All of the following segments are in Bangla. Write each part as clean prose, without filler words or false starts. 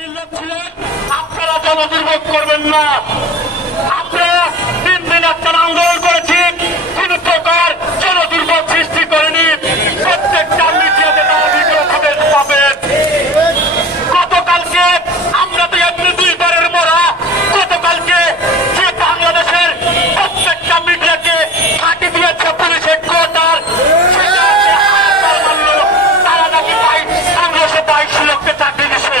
বাহিনীর লোক ছিলেন, আপনারা জনদুর্ভোগ করবেন না। আপনারা 3 দিন একটা আন্দোলন করেছি, কোন প্রকার জনদুর্ভোগ সৃষ্টি করেনি। প্রত্যেকটা মিডিয়াতে তারা ভিডিও ফুটেজ পাবেন। গতকালকে আমরা তো এমনি 2 বারের মরা। গতকালকে যে বাংলাদেশের প্রত্যেকটা মিডিয়াকে ফাঁকি দিয়েছে পুলিশ হেডকোয়ার্টার, সেটা মানলো। তারা নাকি 1522 লোককে চাকরি দিচ্ছে।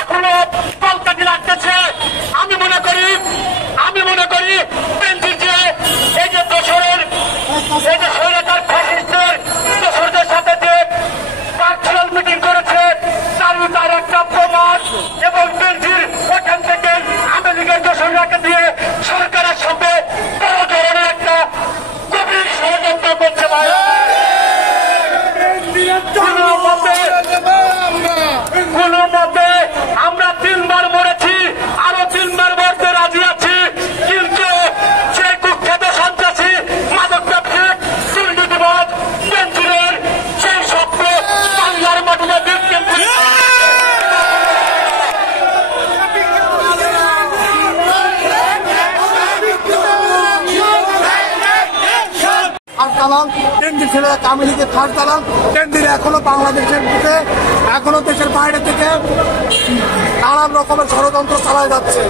এখনো কলকাতি লাগতেছে। আমি মনে করি বেঞ্জির যে এই যে দোসরের স্বৈরাচার ফ্যাসিস্টের দোসরদের সাথে যে পার্সোনাল মিটিং করেছে তার একটা প্রমাণ, এবং বেঞ্জির ওখান থেকে আওয়ামী লীগের দোসররাকে দিয়ে সরকারের সাথে বড় ধরনের একটা গভীর ষড়যন্ত্র করছে। ভাই কোন মতে আমরা 3 বার মরেছি, আরো 3 বার মরতে রাজি আছি, কিন্তু সেই কুখ্যাত সন্ত্রাসী মাদক ব্যবসায়ী দুর্নীতিবাদ বেঞ্জিরের সেই স্বপ্ন বাংলার মাটিতে বিক্রি বেঞ্জির ছেলে আওয়ামী লীগের থার্ড দালাল। বেঞ্জির এখনো বাংলাদেশের বুকে, এখনো দেশের বাইরে থেকে নানান রকমের ষড়যন্ত্র চালায় যাচ্ছে।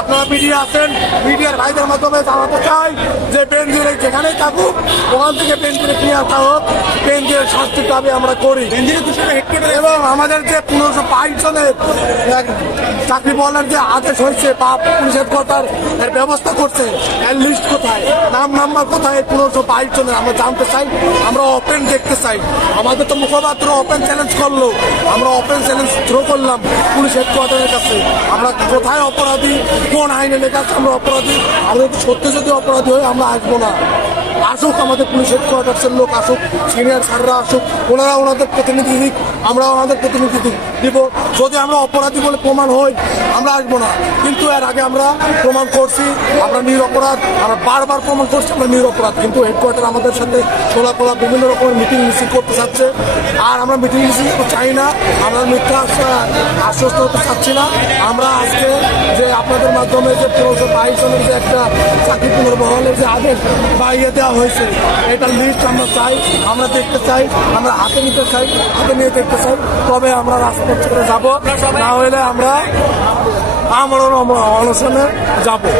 আপনারা মিডিয়া আছেন, মিডিয়ার ভাইদের মাধ্যমে জানাতে চাই যে বেঞ্জির যেখানেই থাকুক ওখান থেকে বেঞ্জিরে নিয়ে আসা হোক। বেঞ্জিরের শাস্তির দাবি আমরা করি। এবং আমাদের যে 1522 জনের চাকরি বলার যে আদেশ হয়েছে বা পুলিশ হেডকোয়ার্টার এর ব্যবস্থা করছে, এর লিস্ট কোথায়, নাম নাম্বার কোথায় 1522 জনের আমরা জানতে চাই। আমরা ওপেন দেখতে চাই। আমাদের তো মুখপাত্র ওপেন চ্যালেঞ্জ করলো, আমরা ওপেন চ্যালেঞ্জ থ্রো করলাম পুলিশ হেডকোয়ার্টারের কাছে। আমরা কোথায় অপরাধী, কোন আইনে লেখা আছে আমরা অপরাধী, আমরা সত্যি যদি অপরাধী হই আমরা আসবো না। আসুক আমাদের পুলিশ হেডকোয়ার্টার্সের লোক আসুক, সিনিয়র স্যাররা আসুক, ওনারা ওনাদের প্রতিনিধি দিক, আমরা ওনাদের প্রতিনিধি দিব। যদি আমরা অপরাধী বলে প্রমাণ হই আমরা আসবো না, কিন্তু এর আগে আমরা প্রমাণ করছি আমরা নিরপরাধ। আমরা বারবার প্রমাণ করছি আমরা নিরপরাধ, কিন্তু হেডকোয়ার্টার আমাদের সাথে খোলা বিভিন্ন রকমের মিটিং মিছিল করতে চাচ্ছে। আর আমরা মিটিং মিছিল চাই না, আমরা মিথ্যা আশ্বস্ত হতে চাচ্ছি না। আমরা আজকে যে আপনাদের মাধ্যমে যে 1522 জনের যে একটা চাকরি পুনর্বহালের যে আদেশ বা দেওয়া হয়েছে, এটার লিস্ট আমরা চাই, আমরা দেখতে চাই, আমরা হাতে নিতে চাই, হাতে নিয়ে দেখতে চাই। তবে আমরা রাজপথ ছেড়ে যাবো, না হলে আমরা অনশনে যাবো।